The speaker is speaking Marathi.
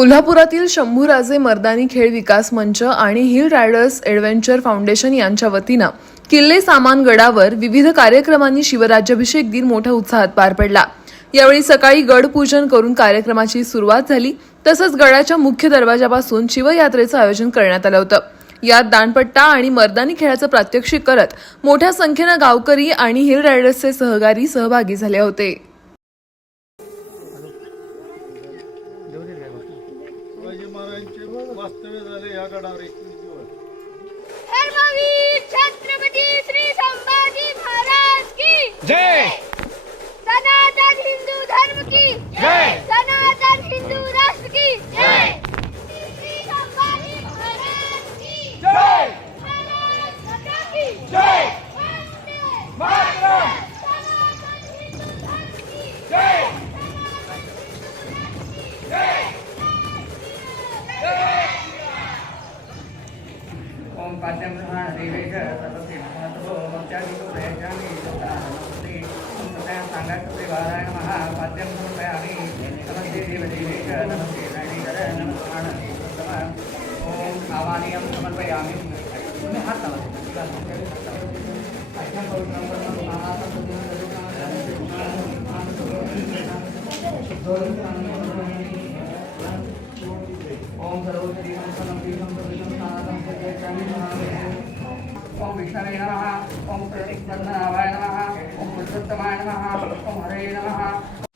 कोल्हापुरातील शंभूराजे मर्दानी खेळ विकास मंच आणि हिल रायडर्स एडव्हेंचर फाउंडेशन यांच्या वतीनं किल्ले सामान गडावर विविध कार्यक्रमांनी शिवराज्याभिषेक दिन मोठ्या उत्साहात पार पडला। यावेळी सकाळी गड पूजन करून कार्यक्रमाची सुरुवात झाली। तसंच गडाच्या मुख्य दरवाजापासून शिवयात्रेचं आयोजन करण्यात आलं होतं। यात दांडपट्टा आणि मर्दानी खेळाचं प्रात्यक्षिक करत मोठ्या संख्येनं गावकरी आणि हिल रायडर्सचे सहकारी सहभागी झाले होते। वास्तव्य झाले या गडावर 21 दिवस। धर्मवीर छत्रपती श्री संभाजी महाराज की जय। सनातन हिंदू धर्म की जय। सनातन हिंदू राष्ट्र की जय। श्री संभाजी महाराज की जय। भारत माता की जय। मातरम। सनातन हिंदू धर्म की जय। ओम पाद्यम प्रधान देवेश सरस्वती महातो मत्यादितो प्रयजामि नमस्ते ओम सत्या सांगायचं देवाराय नमः पाद्यम समर्पयामि नमस्ते देवदेवेश नमस्ते नायकर नमस्कार ओम आवानियम समर्पयामि तुम्ही हात लावा ओम सर्वोत्तरी ओम विष्णवे नमः ओम प्रतीक नमः ओम पुरुषोत्तमाय नमः ओम हरे नमः।